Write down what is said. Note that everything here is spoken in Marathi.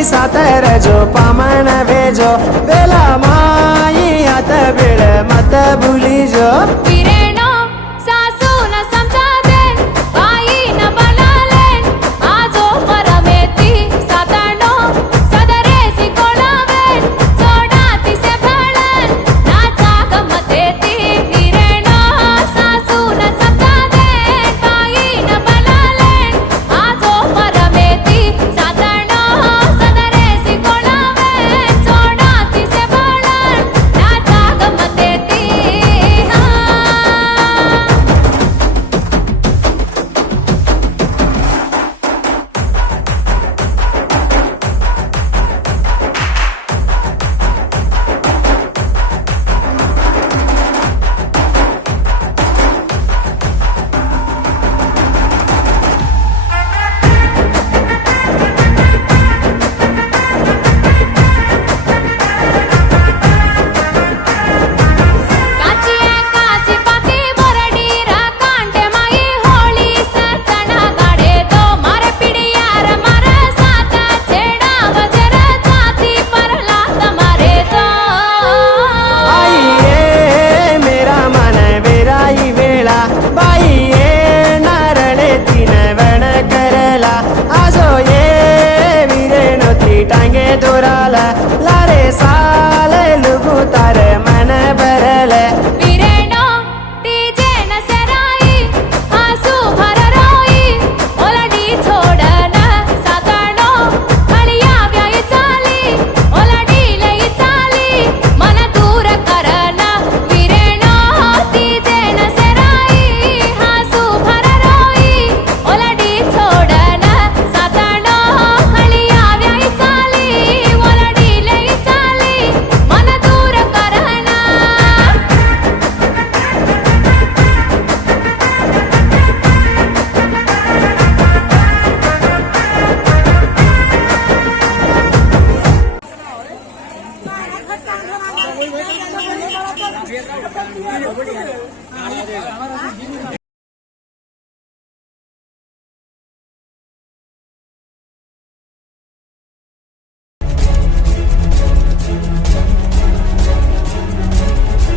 माई सातर जो पामण भेजो वेला माई हाथ बेड़ मत भूली जो वीरेनो सासू न समजा देन बाई न बनालेन आजो परमेती सातनो सदरे सिकोळावेन जोडाती से भळन नाचा गमतेती वीरेनो सासू न समजा देन बाई न बनालेन आजो परमेती सातनो सदरे सिकोळावेन जोडाती से भळन नाचा गमतेती हा काची काची पाती बरडी रा कांटे माई होळी सचना गाडे दो मारे पिडियार मारे साता छेडा वजर जाती परला तमारे दो आई ये मेरा मन वेराई वेळा बाई ये नारळे तीन वण करला आजो ये वीरेनो ती टांगे दोराला लारे साल लुगु तार मन भरल वीरेनो टीजे न सेराई आसू भर रोई ओलाडी छोडन सातनो हळिया व्याई चाली ओलाडी लई चाली मन दूर करन वीरेनो टीजे न सेराई आसू भर रोई ओलाडी छोडन सातनो हळिया व्याई चाली ओलाडी लई चाली मन दूर करन